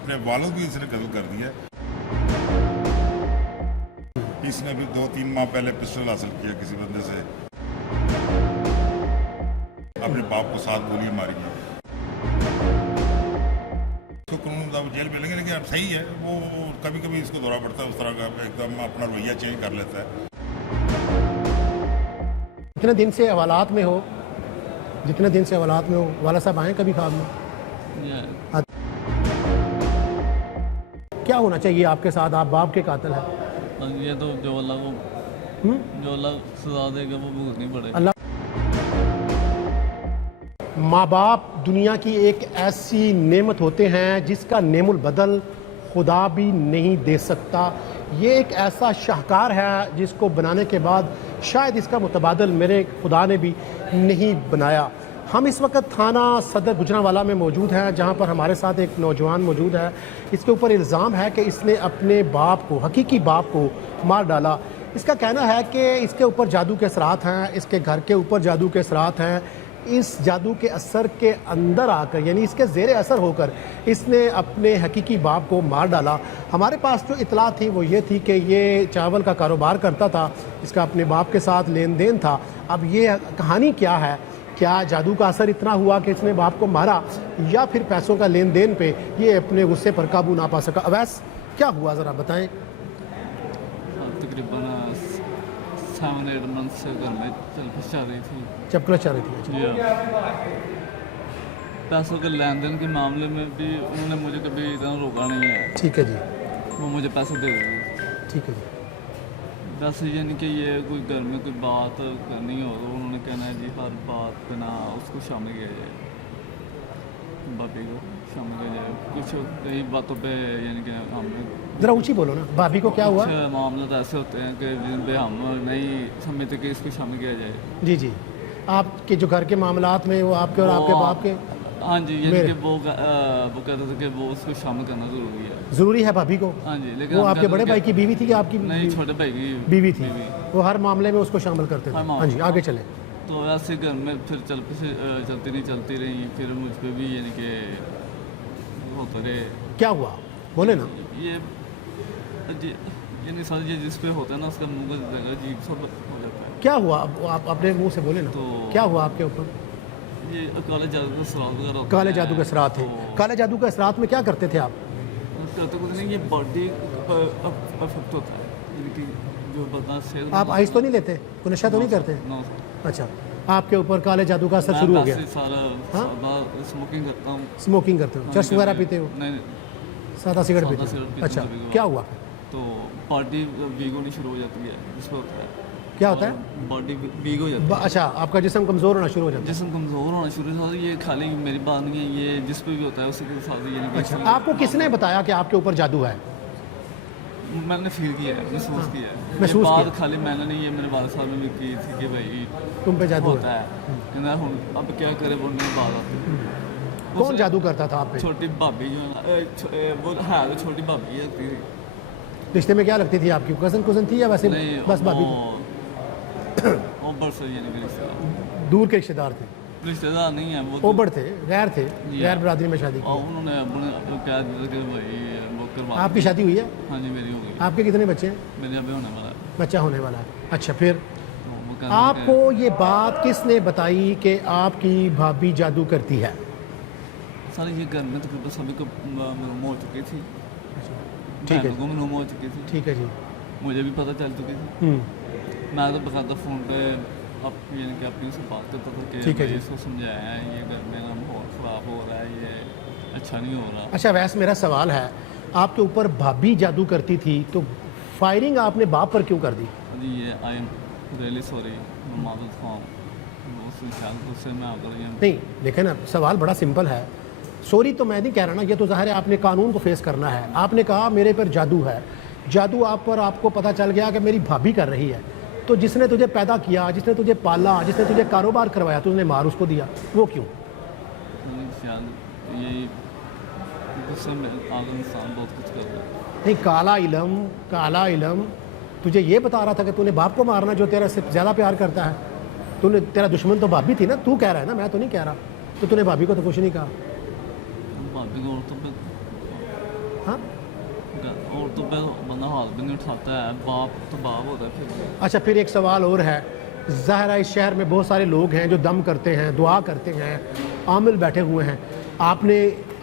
अपने वालों भी इसने कत्ल कर दिया। इसने भी 2-3 माह पहले पिस्टल हासिल किया किसी बंदे से, अपने बाप को 7 गोलियां मारी हैं। तो कानून मुताबिक जेल मिलेंगे, लेकिन अब सही है वो कभी कभी इसको दौरा पड़ता है, उस तरह का एकदम अपना रवैया चेंज कर लेता है। जितने दिन से हवालात में हो, वाला साहब आए कभी ख्वाब में? क्या होना चाहिए आपके साथ? आप बाप के कातिल हैं। ये तो जो अल्लाह सजा देगा वो भुगतनी पड़ेगी। अल्लाह, माँ बाप दुनिया की एक ऐसी नेमत होते हैं जिसका नेमुल बदल खुदा भी नहीं दे सकता। ये एक ऐसा शाहकार है जिसको बनाने के बाद शायद इसका मुतबादल मेरे खुदा ने भी नहीं बनाया। हम इस वक्त थाना सदर गुजरांवाला में मौजूद हैं, जहां पर हमारे साथ एक नौजवान मौजूद है। इसके ऊपर इल्ज़ाम है कि इसने अपने बाप को, हकीकी बाप को मार डाला। इसका कहना है कि इसके ऊपर जादू के असरात हैं, इसके घर के ऊपर जादू के असरात हैं। इस जादू के असर के अंदर आकर, यानी इसके ज़ेरे असर होकर इसने अपने हकीकी बाप को मार डाला। हमारे पास जो इतला थी वो ये थी कि ये चावल का कारोबार करता था, इसका अपने बाप के साथ लेन देन था। अब ये कहानी क्या है? क्या जादू का असर इतना हुआ कि इसने बाप को मारा, या फिर पैसों का लेन देन पे ये अपने गुस्से पर काबू ना पा सका? अवैस, क्या हुआ ज़रा बताएं। तकरीबन 7-8 मंथ से घर में चलपिश चल रही थी। चपकला चल रही थी। पैसों के लेन देन के मामले में भी उन्होंने मुझे कभी इतना रोका नहीं है। ठीक है जी। वो मुझे पैसे दे देते। ठीक है जी। वैसे यानी कि ये कोई घर में कोई बात करनी हो तो उन्होंने कहना है जी हर बात पे ना उसको शामिल किया जाए, भाभी को शामिल किया जाए। कुछ कई बातों पे यानी कि हम ज़रा ऊंची बोलो ना। भाभी को क्या हुआ? कुछ मामले तो ऐसे होते हैं कि जिन पे हम नहीं समझते कि इसको शामिल किया जाए। जी जी। आपके जो घर के मामलात में वो आपके और आपके बाप के? हाँ जी, यानी कि वो कहते थे कि वो उसको शामिल करना ज़रूरी है। ज़रूरी है भाभी को? हाँ जी। लेकिन वो आपके बड़े भाई की बीवी थी कि आपकी? नहीं, छोटे भाई की बीवी थी। वो हर मामले में उसको शामिल करते थे? हाँ जी, आगे चले। तो ऐसे घर में फिर चलती रही। फिर मुझ पर भी यानी कि होता रहे। क्या हुआ बोले ना। ये यानी सर ये जिस पे होता है ना उसका मुँह अजीब सा हो जाता है। क्या हुआ? आप अपने मुंह से बोले ना। तो क्या हुआ आपके ऊपर? ये काले जादू के असरात वगैरह। काले जादू के असरात थे? काले जादू के असरात में क्या करते थे आप? करते कुछ नहीं, ये बॉडी अफेक्ट होता है, यानी कि जो बदन से। आप आइस तो नहीं लेते? कोई नशा तो नहीं करते? अच्छा, आपके ऊपर काले जादू का असर शुरू हो गया? स्मोकिंग करता हूँ। स्मोकिंग करते हो? चर्च वगैरह पीते हो? नहीं, सादा सिगरेट पीते हो? अच्छा, क्या हुआ? तो बॉडी वीक होनी शुरू हो जाती है। जिसमें होता है क्या होता है? बॉडी वीक हो जाती है। अच्छा, आपका जिस्म कमज़ोर होना शुरू हो जाता है? जिस्म कमज़ोर होना शुरू हो जाता है। ये खाली मेरी बात नहीं है, ये जिस पे भी होता है उसी के साथ ही। अच्छा, आपको किसने बताया कि आपके ऊपर जादू है? मैंने फील किया है, महसूस किया है। महसूस बात किया? खाली मैंने नहीं, ये मेरे वाले साहब ने भी की थी कि भाई तुम पे जादू होता है। कहना अब क्या करे, बोलने की बात आती। कौन जादू करता था आप पे? छोटी भाभी जो है वो है, तो छोटी भाभी लगती थी। रिश्ते में क्या लगती थी आपकी? कज़न थी या वैसे बस भाभी? वो बरसर यानी कि रिश्तेदार, दूर के रिश्तेदार थे? रिश्तेदार नहीं है वो, ओबड़ थे, गैर थे, गैर बरादरी में शादी की। उन्होंने अपने कह दिया कि भाई वो करवा। आपकी शादी हुई है? हाँ जी, मेरी हो गई। आपके कितने बच्चे हैं? मेरे अभी होने वाला है, बच्चा होने वाला है। अच्छा, फिर आपको ये बात किसने बताई कि आपकी भाभी जादू करती है? सर ये घर में तकरीबन सभी को मालूम हो चुकी थी। ठीक है, मालूम हो चुकी थी। ठीक है जी। मुझे भी पता चल चुकी थी। मैं तो बकायदा फ़ोन पे अब यानी कि अपनी से बात करता था कि भाई इसको समझाया है, ये घर में ना माहौल ख़राब हो रहा है, ये अच्छा नहीं हो रहा। अच्छा, वैसे मेरा सवाल है, आपके ऊपर भाभी जादू करती थी तो फायरिंग आपने बाप पर क्यों कर दी? जी ये I am really sorry, Madud Khan उससे मैं अगर नहीं, लेकिन अब सवाल बड़ा सिंपल है। सॉरी तो मैं नहीं कह रहा ना, ये तो ज़ाहिर है आपने कानून को फेस करना है। आपने कहा मेरे पर जादू है, जादू आप पर, आपको पता चल गया कि मेरी भाभी कर रही है, तो जिसने तुझे पैदा किया, जिसने तुझे पाला, जिसने तुझे कारोबार करवाया, तुझने मार उसको दिया, वो क्यों? यही गुस्से में आगे इंसान बहुत कुछ कर रहा है। नहीं, काला इलम तुझे ये बता रहा था कि तूने बाप को मारना जो तेरा से ज़्यादा प्यार करता है। तूने, तेरा दुश्मन तो भाभी थी ना, तू कह रहा है ना, मैं तो नहीं कह रहा। तो तूने भाभी को तो कुछ नहीं कहा। भाभी को तो हाँ और तो बंदा हाथ भी नहीं उठाता है, बाप तो बाप होता है फिर। अच्छा, फिर एक सवाल और है, ज़ाहिर है इस शहर में बहुत सारे लोग हैं जो दम करते हैं, दुआ करते हैं, आमिल बैठे हुए हैं।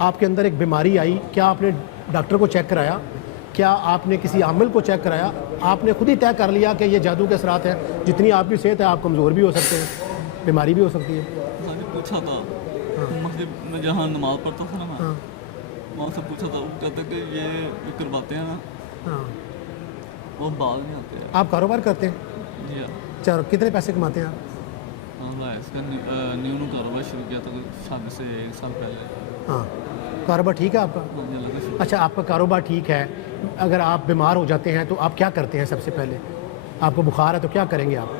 आपके अंदर एक बीमारी आई, क्या आपने डॉक्टर को चेक कराया? क्या आपने किसी आमिल को चेक कराया? आपने खुद ही तय कर लिया कि ये जादू के असरात हैं, जितनी आपकी सेहत है आप कमज़ोर भी हो सकते हैं, बीमारी भी हो सकती है? मैंने पूछा था मस्जिद में जहाँ नमाज पढ़ता था ना मैं, हाँ वहाँ से पूछा था, वो कहते कि ये करवाते हैं ना, हाँ। वो बाद में आते हैं। आप कारोबार करते हैं? जी हाँ। चलो, कितने पैसे कमाते हैं आप? हाँ, इसका न्यू कारोबार शुरू किया था शादी से 1 साल पहले। हाँ, कारोबार ठीक है आपका? हाँ जी, अल्लाह का शुक्र। अच्छा, आपका कारोबार ठीक है, अगर आप बीमार हो जाते हैं तो आप क्या करते हैं? सबसे पहले आपको बुखार है तो क्या करेंगे आप?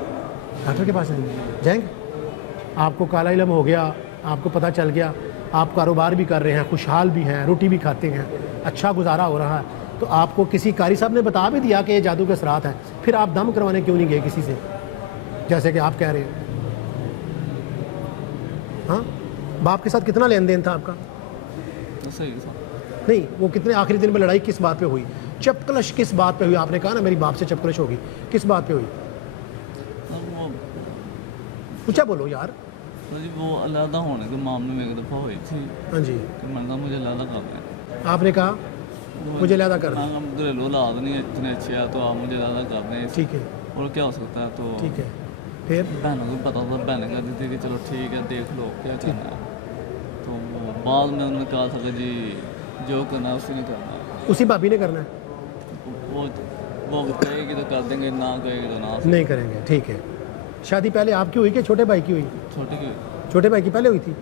डॉक्टर के पास जाएंगे? आपको काला इलम हो गया, आपको पता चल गया, आप कारोबार भी कर रहे हैं, खुशहाल भी हैं, रोटी भी खाते हैं, अच्छा गुजारा हो रहा है, तो आपको किसी कारी साहब ने बता भी दिया कि ये जादू के असरात हैं, फिर आप दम करवाने क्यों नहीं गए किसी से, जैसे कि आप कह रहे हैं? हाँ, बाप के साथ कितना लेन देन था आपका? तो सही था। नहीं, वो कितने आखिरी दिन में लड़ाई किस बात पे हुई? चपकलश किस बात पे हुई? आपने कहा ना मेरी बाप से चपकलश होगी, किस बात पे हुई? और वो ऊंचा बोलो यार। तो जी वो अलहदा होने के मामले में एक दफ़ा हुई थी हाँ जी, कि मैंने कहा मुझे अलहदा कर दें। आपने कहा मुझे अलहदा कर दें। मैं कहा, घरेलू हालात नहीं इतने अच्छे हैं तो आप मुझे अलहदा कर दें, ठीक है, और क्या हो सकता है। तो ठीक है, फिर? बहनों को पता था, बहनें कहती थी कि चलो ठीक है देख लो क्या करना है। तो वो बाद में उन्होंने कहा था कि जी जो करना है उसी ने करना है। उसी भाभी ने करना है? वो कहेगी तो कर देंगे, ना कहेगी तो ना। नहीं करेंगे, ठीक है। शादी पहले आपकी हुई कि छोटे भाई की हुई? छोटे की छोटे भाई की पहले हुई थी।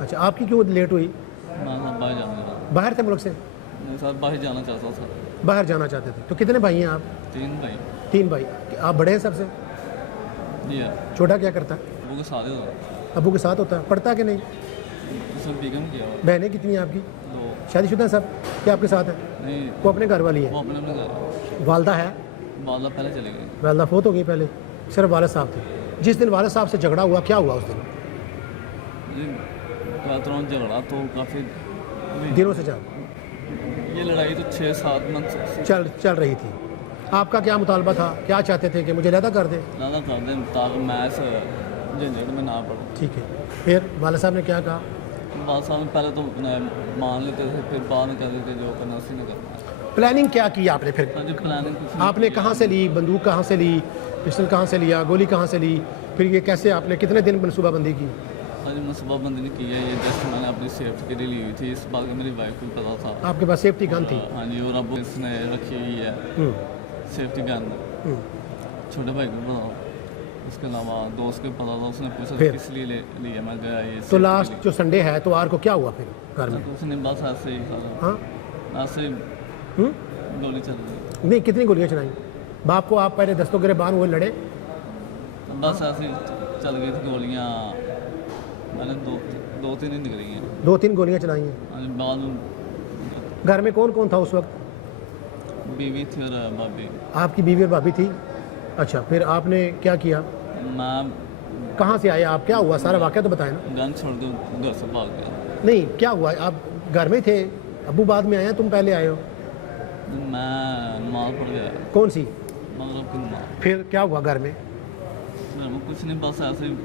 अच्छा, आपकी क्यों लेट हुई? मैं बाहर जाना था, बाहर थे मुल्क से? मेरे साथ बाहर जाना चाहता था। बाहर जाना चाहते थे। तो कितने भाई हैं आप? 3 भाई। 3 भाई। आप बड़े हैं सबसे? जी हाँ, छोटा क्या करता है? वो के साथ ही होता, अबू के साथ होता है? पढ़ता कि नहीं? उसने बीगम किया हुआ। बहनें कितनी हैं आपकी? 2 शादीशुदा हैं सब? क्या आपके साथ है? नहीं, वो अपने घर वाली है? वो अपने अपने घर, वालदा है? वाला पहले चले गए। वालदा फोत हो गई पहले, सिर्फ वालिद साहब थे। जिस दिन वालिद साहब से झगड़ा हुआ, क्या हुआ उस दिन? जी तुरंत झगड़ा तो काफ़ी दिनों से चल ये लड़ाई तो 6-7 मंथ से चल रही थी। आपका क्या मुतालबा था? क्या चाहते थे कि मुझे अलहदा कर दें? ज़्यादा कर दें ताकि मैं इस झंझट में ना पड़ूँ। ठीक है, फिर वालिद साहब ने क्या कहा? बात साहब पहले तो मान लेते थे, फिर बाद में कहते थे जो करना उसी ने करना है। प्लानिंग क्या की आपने फिर? हाँ जी, प्लानिंग कुछ नहीं आपने की। कहाँ से ली? बंदूक कहाँ से ली? पिस्टल कहाँ से लिया? गोली कहाँ से ली? फिर ये कैसे, आपने कितने दिन मनसूबाबंदी की? हाँ जी, मनसूबाबंदी नहीं की है, ये जस्ट मैंने अपनी सेफ्टी के लिए ली हुई थी। इस बात का मेरी वाइफ को भी पता था। आपके पास सेफ्टी गन थी? हाँ जी, और अब इसने रखी हुई है हम्म, सेफ्टी गन। हम्म। छोटे भाई को पता, उसके अलावा दोस्त को पता था, उसने पूछा फिर? किस लिए लिया, मैं गया ये तो safety लास्ट के लिए। जो संडे है तो आर को क्या हुआ फिर घर में? तो उसने बस ऐसे ही कहा, हाँ, ऐसे ही हम्म? गोली चल रही। नहीं, कितनी गोलियाँ चलाई? बाप को आप पहले दस्तों गिरबान हुए, लड़े? तो बस ऐसे ही चल गई थी गोलियाँ, मैंने 2-3 ही निकली हैं। 2-3 गोलियाँ चलाई हैं। हाँ जी, बाद में घर में कौन कौन था उस वक्त? बीवी थी और भाभी। आपकी बीवी और भाभी थी? अच्छा, फिर आपने क्या किया? मैं कहाँ से आए आप? क्या हुआ? सारा वाक़या तो बताएं ना। गन छोड़ के घर से भाग गया। नहीं, क्या हुआ? आप घर में थे, अबू बाद में आए हैं, तुम पहले आए हो? मैं नमाज पढ़ गया, कौन सी? मगरब की नमाज। फिर क्या हुआ घर में? घर में कुछ नहीं, बस ऐसे ही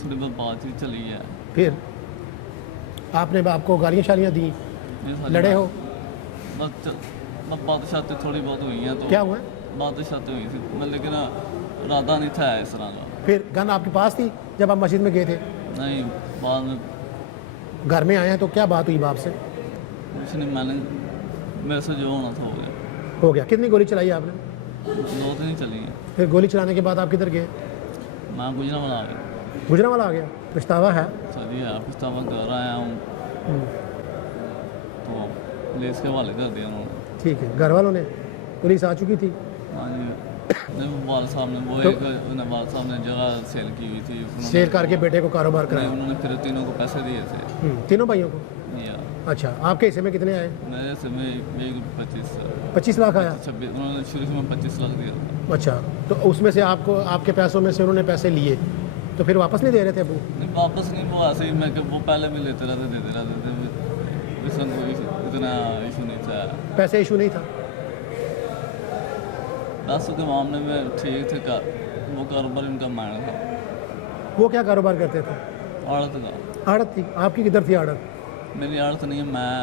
थोड़ी बहुत बातचीत चली है। फिर आपने बाप को गालियाँ शालियाँ दी, ये सारी लड़े हो? बस बातें शातें थोड़ी बहुत हुई हैं। तो क्या हुआ? बातें शातें हुई थी, मैं लेकिन इरादा नहीं था इस तरह का। फिर गन आपके पास थी जब आप मस्जिद में गए थे? नहीं, बाद में घर में आए हैं तो क्या बात हुई बाप से? कुछ नहीं, मैंने मेरे से जो होना था हो गया। हो गया। कितनी गोली चलाई आपने? 2-3 ही चली हैं। फिर गोली चलाने के बाद आप किधर गए? मैं गुजरा बना गया। गुजरावाला आ गया? पछतावा है? सही है, पछतावा कर आया हूँ, हम्म, तो पुलिस के हवाले कर दिया उन्होंने। ठीक है। घर वालों ने, पुलिस आ चुकी थी? हाँ जी, नहीं वो वाल साहब ने वो तो- एक वाल साहब ने जगह सेल की हुई थी, उन्होंने- सेल करके बेटे को कारोबार नहीं, कराया? उन्होंने फिर तीनों को पैसे दिए थे। तीनों भाइयों को? या अच्छा, आपके हिस्से में कितने आए? मेरे से में 25 लाख आया? 26 उन्होंने शुरू में 25 लाख दिया था। अच्छा, तो उसमें से आपको, आपके पैसों में से उन्होंने पैसे लिए तो फिर वापस नहीं दे रहे थे अबू? नहीं वापस नहीं, वो ऐसे ही मैं कि वो पहले भी लेते रहते देते रहते थे, पैसा कोई इतना इशू नहीं था। पैसे इशू नहीं था? पैसों के मामले में ठीक थे। वो कारोबार इनका मायना था। वो क्या कारोबार करते थे? आड़त का। आड़त थी? आपकी किधर थी आड़त? मेरी आड़त नहीं है, मैं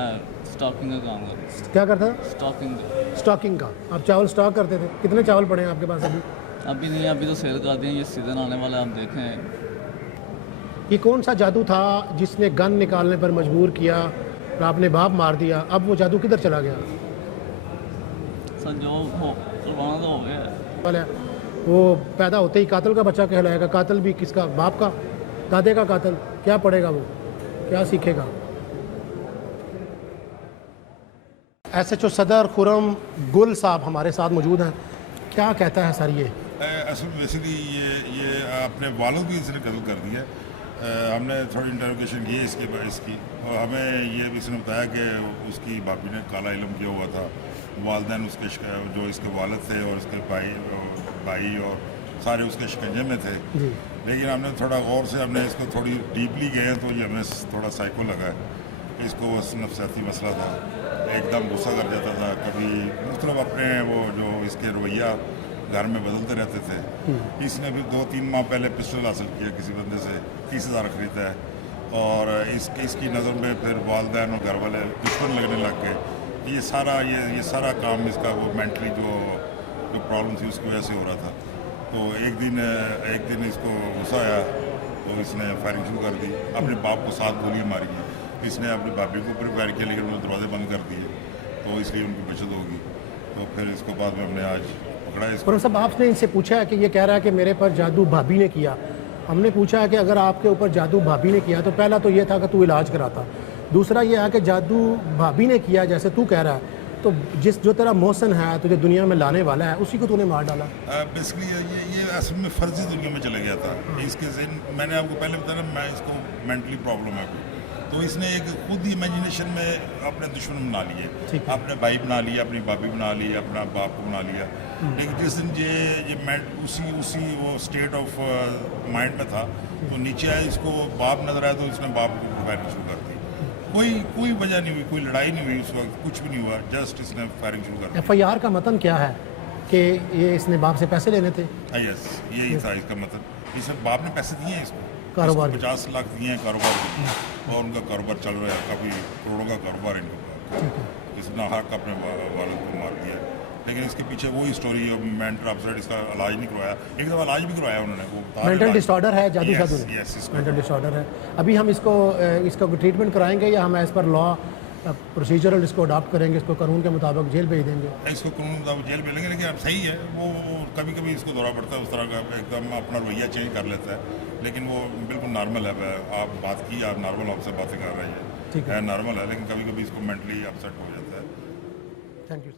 स्टॉकिंग का काम करता हूँ। क्या करता था? स्टॉकिंग का। स्टॉकिंग का। आप चावल स्टॉक करते थे? कितने चावल पड़े हैं आपके पास अभी? अभी नहीं, अभी तो सेल कर दिए। ये सीज़न आने वाला है, आप देखें। ये कौन सा जादू था जिसने गन निकालने पर मजबूर किया और आपने बाप मार दिया? अब वो जादू किधर चला गया? सर जो हो करवाना तो हो गया। वाला वो पैदा होते ही कातल का बच्चा कहलाएगा। कातल भी किसका? बाप का, दादे का कातल। क्या पढ़ेगा वो? क्या सीखेगा? SHO सदर खुरम गुल साहब हमारे साथ मौजूद हैं। क्या कहता है सर ये? असल बेसिकली ये अपने वालों भी इसने कत्ल कर दिया। हमने थोड़ी इंटरोगेशन की इसकी और हमें ये भी इसने बताया कि उसकी भाभी ने काला इल्म किया हुआ था। वालदैन उसके जो इसके वालिद थे और उसके भाई और सारे उसके शिकंजे में थे। जी। लेकिन हमने थोड़ा गौर से हमने इसको थोड़ी डीपली गए तो ये हमें थोड़ा साइको लगा है। इसको बस नफसियाती मसला था, एकदम गुस्सा कर जाता था। कभी मतलब अपने वो जो इसके रवैया घर में बदलते रहते थे। इसने भी 2-3 माह पहले पिस्टल हासिल किया किसी बंदे से, 30,000 खरीदा है और इसकी नज़र में फिर वालदैन और घर वाले दुश्मन लगने लग गए। ये सारा काम इसका वो मेंटली जो प्रॉब्लम थी उसकी वजह से हो रहा था। तो एक दिन इसको गुस्सा आया तो इसने फायरिंग शुरू कर दी। अपने बाप को 7 गोलियाँ मारी हैं। इसने अपनी भाभी को ऊपर फायर किया लेकिन वो दरवाजे बंद कर दिए, तो इसलिए उनकी बचत होगी। तो फिर इसको बाद में हमने आज पकड़ा इसको। खुरम साहब, आपने इनसे पूछा है कि ये कह रहा है कि मेरे पर जादू भाभी ने किया। हमने पूछा है कि अगर आपके ऊपर जादू भाभी ने किया तो पहला तो ये था कि तू इलाज कराता, दूसरा ये है कि जादू भाभी ने किया जैसे तू कह रहा है, तो जो तेरा मौसन है तुझे दुनिया में लाने वाला है उसी को तूने मार डाला। बेसिकली ये असल में फर्जी दुनिया में चला गया था। इसके मैंने आपको पहले बताया ना, मैं इसको मेंटली प्रॉब्लम है, तो इसने एक खुद ही इमेजिनेशन में अपने दुश्मन बना लिए, अपने भाई बना लिया, अपनी भाभी बना ली, अपना बाप को बना लिया। लेकिन जिस दिन ये उसी वो स्टेट ऑफ माइंड में था तो नीचे आया, इसको बाप नजर आया तो इसने बाप को फायरिंग शुरू कर दी। कोई वजह नहीं हुई, कोई लड़ाई नहीं हुई, उस वक्त कुछ भी नहीं हुआ, जस्ट इसने फायरिंग शुरू कर दी। FIR का मतन क्या है कि ये इसने बाप से पैसे लेने थे? यस, यही था इसका मतलब। इसमें बाप ने पैसे दिए हैं इसको, कारोबार 50 लाख दिए हैं कारोबार के लिए, और उनका कारोबार चल रहा है, काफ़ी करोड़ों का कारोबार है इनका। इसने हक अपने वालों को मार दिया। लेकिन इसके पीछे वही स्टोरी है, मेंटल अपसेट, इसका इलाज नहीं करवाया। एक दफ़ा इलाज भी करवाया उन्होंने, वो मेंटल डिसऑर्डर है जादू Yes, शादू? yes, इसको मेंटल डिसऑर्डर है। अभी हम इसका ट्रीटमेंट कराएंगे या हम एज़ पर लॉ प्रोसीजरल इसको अडॉप्ट करेंगे, इसको कानून के मुताबिक जेल भेज देंगे? इसको कानून के मुताबिक जेल भेजेंगे। लेकिन अब सही है, वो कभी कभी इसको दौरा पड़ता है, उस तरह का एकदम अपना रवैया चेंज कर लेता है। लेकिन वो बिल्कुल नॉर्मल है। आप बात की, आप नॉर्मल आपसे बातें कर रहे हैं, ठीक है, नॉर्मल है। लेकिन कभी कभी इसको मेंटली अपसेट हो जाता है। Thank you.